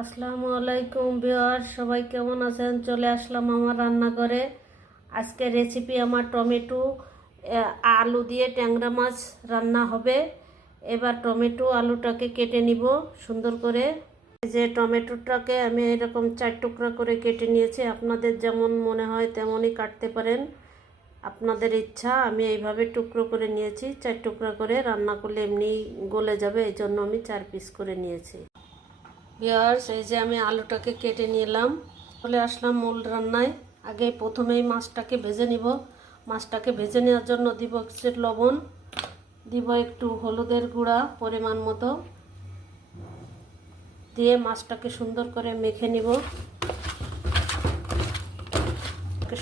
আসসালামু আলাইকুম বিহার সবাই কেমন আছেন? চলে আসলাম আমার রান্নাঘরে। আজকে রেসিপি আমার টমেটো আলু দিয়ে ট্যাংরা মাছ রান্না হবে। এবার টমেটো আলুটাকে কেটে নিব সুন্দর করে। যে টমেটোটাকে আমি এরকম চার টুকরা করে কেটে নিয়েছি। আপনাদের যেমন মনে হয় তেমনই কাটতে পারেন। আপনাদের ইচ্ছা, আমি এইভাবে টুকরো করে নিয়েছি। চার টুকরা করে রান্না করলে এমনি গলে যাবে। এই জন্য আমি চার পিস করে নিয়েছি। বিয়ার্স, এই যে আমি আলুটাকে কেটে নিলাম। চলে আসলাম মূল রান্নায়। আগে প্রথমেই মাছটাকে ভেজে নিব। মাছটাকে ভেজে নেওয়ার জন্য দিব হচ্ছে লবণ, দিব একটু হলুদের গুঁড়া পরিমাণ মতো। দিয়ে মাছটাকে সুন্দর করে মেখে নিব।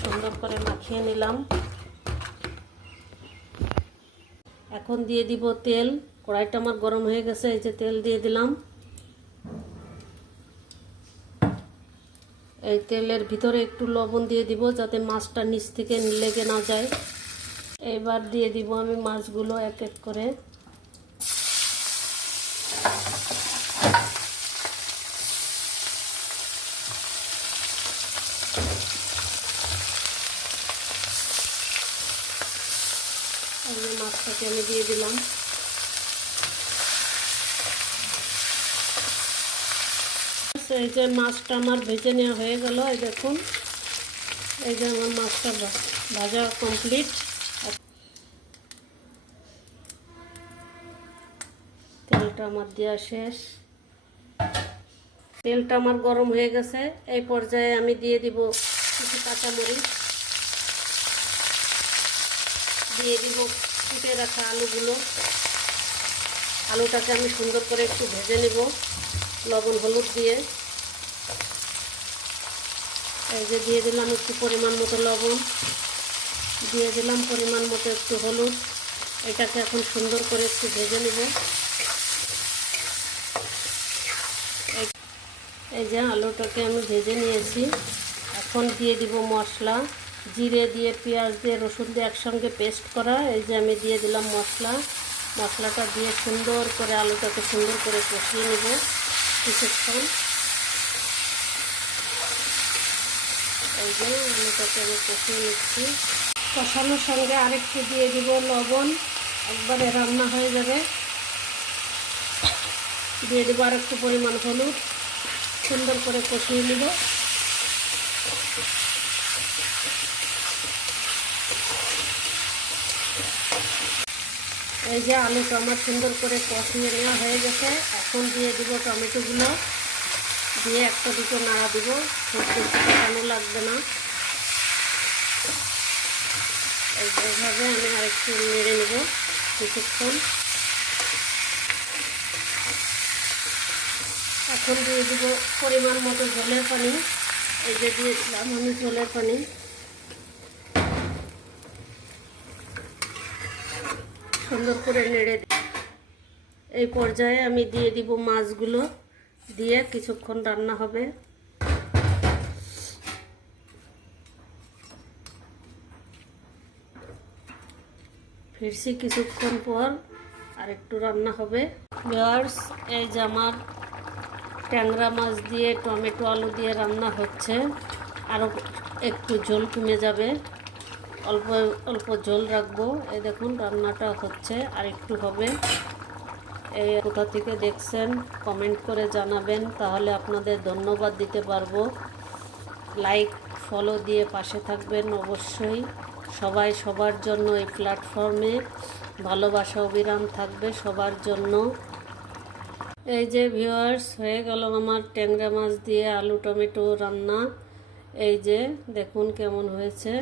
সুন্দর করে মাখিয়ে নিলাম। এখন দিয়ে দিব তেল। কড়াইটা আমার গরম হয়ে গেছে, এই যে তেল দিয়ে দিলাম। এই তেলের ভিতরে একটু লবণ দিয়ে দিব যাতে মাছটা নিচ থেকে লেগে না যায়। এবার দিয়ে দিব আমি মাছগুলো এক এক করে। মাছটাকে আমি দিয়ে দিলাম। এই যে মাছটা আমার ভেজে নেওয়া হয়ে গেল, এই দেখুন। এই যে আমার মাছটা ভাজা কমপ্লিট তেলটা আমার দেওয়া শেষ। তেলটা আমার গরম হয়ে গেছে, এই পর্যায়ে আমি দিয়ে দিব কিছু কাঁচামরিচ। দিয়ে দিব ফুটে রাখা আলুগুলো। আলুটাকে আমি সুন্দর করে একটু ভেজে নেব। লবণ, হলুদ দিয়ে। এই যে দিয়ে দিলাম একটু পরিমাণ মতো লবণ। দিয়ে দিলাম পরিমাণ মতো একটু হলুদ। এটাকে এখন সুন্দর করে একটু ভেজে নেব। এই- যে আলুটাকে আমি ভেজে নিয়েছি। এখন দিয়ে দিব মশলা। জিরে দিয়ে, পেঁয়াজ দিয়ে, রসুন দিয়ে একসঙ্গে পেস্ট করা। এই যে আমি দিয়ে দিলাম মশলা। মশলাটা দিয়ে সুন্দর করে আলুটাকে সুন্দর করে কষিয়ে নেব। কিছুক্ষণ। এই যে আলুটাকে আমি কষিয়ে নিচ্ছি। কষানোর সঙ্গে আরেকটু দিয়ে দিব লবণ। একবারে রান্না হয়ে যাবে। দিয়ে দেবো আরেকটু পরিমাণ হলুদ। সুন্দর করে কষিয়ে নেব। এই যে আলুটা আমার সুন্দর করে কষিয়ে নেওয়া হয়ে গেছে। এখন দিয়ে দিব টমেটোগুলো। দিয়ে একটা দুটো নাড়া দিব। কষানো লাগবে না। এই যে এভাবে আমি আরেকটু নেড়ে নেব কিছুক্ষণ। এখন দিয়ে দিব পরিমাণ মতো জলের পানি। এই যে দিয়ে দিলাম আমি জলের পানি। সুন্দর করে নেড়ে। এই পর্যায়ে আমি দিয়ে দিব মাছগুলো, দিয়ে কিছুক্ষণ রান্না হবে ফিরছি কিছুক্ষণ পর আর একটু রান্না হবে ভিওয়ার্স এই যে আমার ট্যাংরা মাছ দিয়ে টমেটো আলু দিয়ে রান্না হচ্ছে আরও একটু ঝোল কমে যাবে অল্প অল্প ঝোল রাখব। এই দেখুন, রান্নাটা হচ্ছে আর একটু হবে। এই কোথা থেকে দেখছেন কমেন্ট করে জানাবেন, তাহলে আপনাদের ধন্যবাদ দিতে পারব। লাইক ফলো দিয়ে পাশে থাকবেন অবশ্যই। সবাই সবার জন্য এই প্ল্যাটফর্মে ভালোবাসা, অবিরাম থাকবে সবার জন্য। এই যে ভিউয়ার্স হয়ে গেল আমার ট্যাংরা মাছ দিয়ে আলু টমেটো রান্না। এই যে দেখুন কেমন হয়েছে।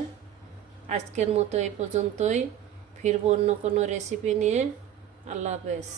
আজকের মতো এই পর্যন্তই। ফিরবো অন্য কোনো রেসিপি নিয়ে। আল্লাহ হাফেজ।